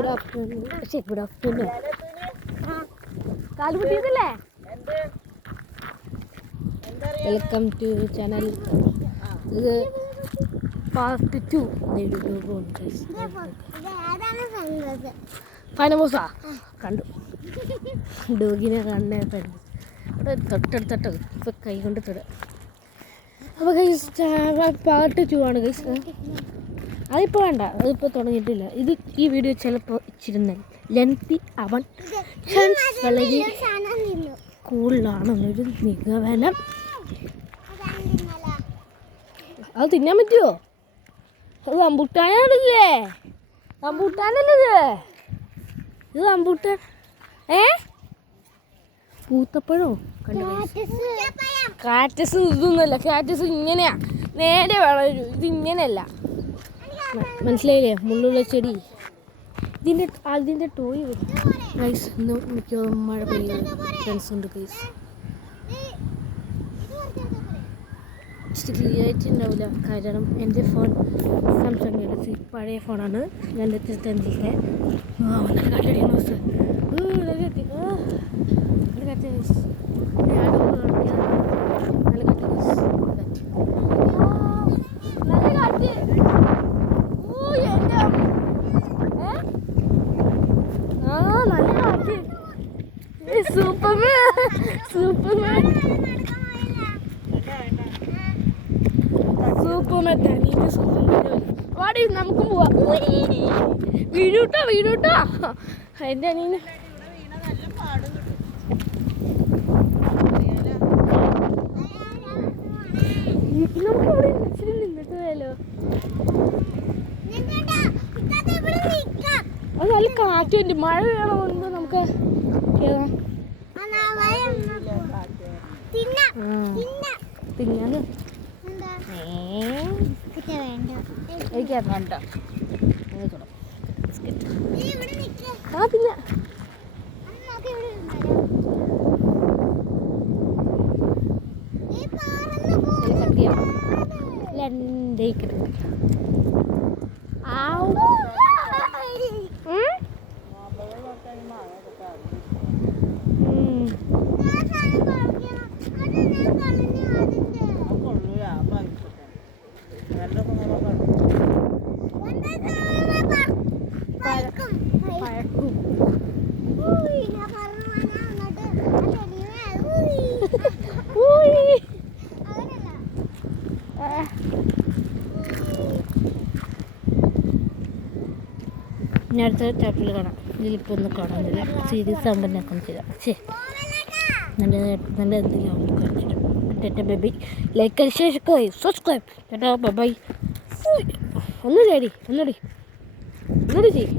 Good afternoon. Good afternoon. കാലുകുട്ടിയതല്ലേ? Welcome to channel. ഇത് part 2 ഫൈനമോസാ കണ്ടു. ഡോഗിനെ കാണാൻ തൊട്ടടുത്തോട്ട് ഇപ്പം കൈ കൊണ്ട് തൊടുക. അപ്പോൾ ഗൈസ് പാർട്ട് 2 ആണ് ഗൈസ്. അതിപ്പോൾ വേണ്ട, അതിപ്പോൾ തുടങ്ങിയിട്ടില്ല. ഈ വീഡിയോ ചിലപ്പോൾ ഇച്ചിരി ലെങ്തി അവൻ വളരെ കൂടുതലാണെന്നൊരു നിഗമനം. അത് തിന്നാൻ പറ്റുമോ? അത് റംബൂട്ടാനല്ലേ? റംബൂട്ടാനല്ലേ ഇത് റംബൂട്ടാൻ? പൂത്തപ്പഴോ? കാറ്റസ് ഇതൊന്നുമല്ല. കാറ്റസ് ഇങ്ങനെയാ, നേരെ വളരും. ഇത് ഇങ്ങനെയല്ല, മനസ്സിലായില്ലേ? മുള്ളുള്ള ചെടി. അതിൻ്റെ ടോയ് വരും ഗൈസ്. ഇന്ന് മിക്കവാറും മഴ പെയ്യുന്ന ചാൻസ് ഉണ്ട് ഗൈസ്. ക്ലിയർ ആയിട്ടുണ്ടാവില്ല, കാരണം എൻ്റെ ഫോൺ സാംസങ് ഗാലക്സി പഴയ ഫോണാണ്. 2005 കല്ലടി ന്യൂസ് സൂപ്പർമാൻ വാടി, നമുക്കും പോവാം. വീടൂട്ടോ എൻ്റെ അനിയന് നമുക്കിവിടെ ഇച്ചിരി നിന്നിട്ട് പോയാലോ? അത് നല്ല കാറ്റുണ്ട്. മഴ വേണമെന്ന് നമുക്ക് തിന്നാന്ന് എനിക്ക് വേണ്ട. ആ തിന്ന ഞാൻ അടുത്ത ചാപ്റ്ററിൽ കാണാം. ഇതിലിപ്പോൾ ഒന്നും കാണാനില്ല. സീരീസ് ആകുമ്പോൾ എന്നെ കാണിച്ചില്ല. നല്ല എന്തെങ്കിലും കാണിച്ചിട്ട് baby like share subscribe. Bye. ഒന്നുകൂടി ചെയ്യും.